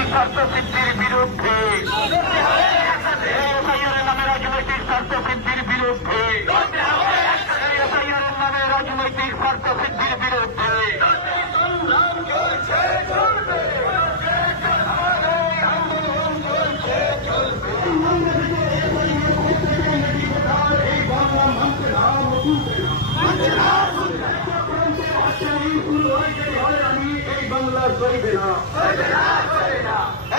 রাজনৈতিক স্বার্থ সিদ্ধির বিরুদ্ধে, এসআইআরের নামে রাজনৈতিক স্বার্থ সিদ্ধির বিরুদ্ধে, এসআইআরের নামে রাজনৈতিক স্বার্থ সিদ্ধির বিরুদ্ধে।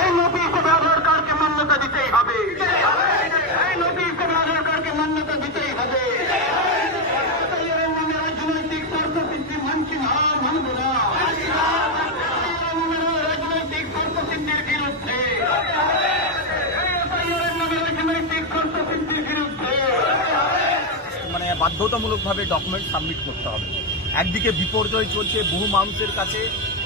এই নোটিশ সরকারকে মান্যতা দিতেই হবে, এই নোটিশ সরকারকে মান্যতা দিতেই হবে। রাজনৈতিক স্বার্থ সিদ্ধি মানছি না, মানব না, রাজনৈতিক স্বার্থ সিদ্ধির বিরুদ্ধে, রাজনৈতিক স্বার্থ সিদ্ধির বিরুদ্ধে। মানে বাধ্যতামূলকভাবে ডকুমেন্ট সাবমিট করতে হবে। একদিকে বিপর্যয় চলছে, বহু মানুষের কাছে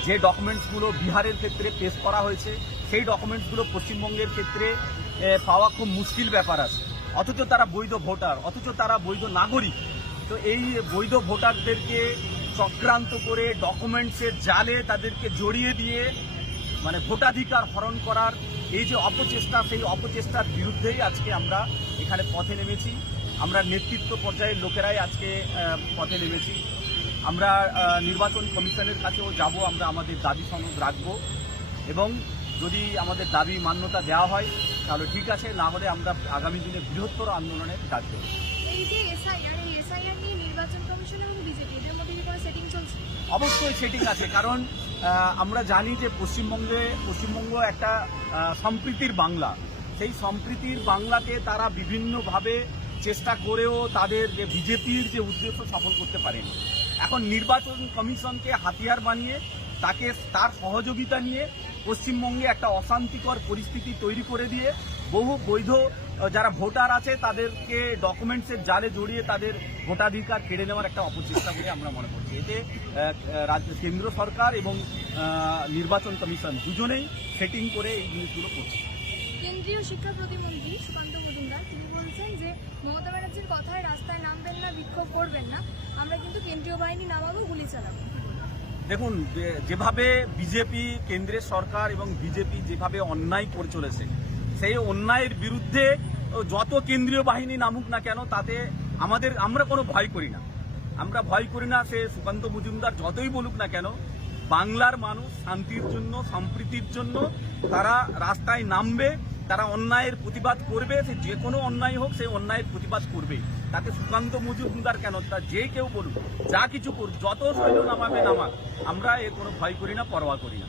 যে ডকুমেন্টসগুলো বিহারের ক্ষেত্রে পেশ করা হয়েছে সেই ডকুমেন্টসগুলো পশ্চিমবঙ্গের ক্ষেত্রে পাওয়া খুব মুশকিল ব্যাপার আছে। অথচ তারা বৈধ ভোটার, অথচ তারা বৈধ নাগরিক। তো এই বৈধ ভোটারদেরকে চক্রান্ত করে ডকুমেন্টসের জালে তাদেরকে জড়িয়ে দিয়ে মানে ভোটাধিকার হরণ করার এই যে অপচেষ্টা, সেই অপচেষ্টার বিরুদ্ধেই আজকে আমরা এখানে পথে নেমেছি। আমরা নেতৃত্ব পর্যায়ের লোকেরাই আজকে পথে নেমেছি। আমরা নির্বাচন কমিশনের কাছেও যাব, আমরা আমাদের দাবি সনদ রাখব এবং যদি আমাদের দাবি মান্যতা দেওয়া হয় তাহলে ঠিক আছে, না হলে আমরা আগামী দিনে বৃহত্তর আন্দোলনের ডাক দেব। এই যে এসআইআর নিয়ে নির্বাচন কমিশন এবং বিজেপি এদের মধ্যে কি কোনো সেটিং চলছে? অবশ্যই সেটিং আছে, কারণ আমরা জানি যে পশ্চিমবঙ্গ একটা সম্প্রীতির বাংলা। সেই সম্প্রীতির বাংলাকে তারা বিভিন্নভাবে চেষ্টা করেও তাদের যে বিজেপির যে উদ্দেশ্য সফল করতে পারেনি। এখন নির্বাচন কমিশনকে হাতিয়ার বানিয়ে তার সহযোগিতা নিয়ে পশ্চিমবঙ্গে একটা অশান্তিকর পরিস্থিতি তৈরি করে দিয়ে বহু বৈধ যারা ভোটার আছে তাদেরকে ডকুমেন্টসের জালে জড়িয়ে তাদের ভোটাধিকার কেড়ে নেওয়ার একটা অপচেষ্টা বলে আমরা মনে করছি। এতে কেন্দ্র সরকার এবং নির্বাচন কমিশন দুজনেই সেটিং করে এই জিনিসগুলো করছে। কেন্দ্রীয় শিক্ষা প্রতিমন্ত্রী সুকান্ত মজুমদার তিনি বলছেন যে মমতা ব্যানার্জির কথায় রাস্তায় নামবেন না, বিক্ষোভ করবেন না, আমরা কিন্তু কেন্দ্রীয় বাহিনী নামাবো, গুলি চালাবো। দেখুন, যেভাবে বিজেপি, কেন্দ্রের সরকার এবং বিজেপি যেভাবে অন্যায় করে চলেছে, সেই অন্যায়ের বিরুদ্ধে যত কেন্দ্রীয় বাহিনী নামুক না কেন তাতে আমরা কোনো ভয় করি না। আমরা ভয় করি না, সে সুকান্ত মজুমদার যতই বলুক না কেন, বাংলার মানুষ শান্তির জন্য, সম্প্রীতির জন্য তারা রাস্তায় নামবে, তারা অন্যায়ের প্রতিবাদ করবে। সে যে কোনো অন্যায় হোক সেই অন্যায়ের প্রতিবাদ করবে। তাতে সুকান্ত মজুমদার কেন, তা যে কেউ বলুক, যা কিছু করুক, যত সৈন্য নামাবে নামাক, আমরা এর কোনো ভয় করি না, পরোয়া করি না।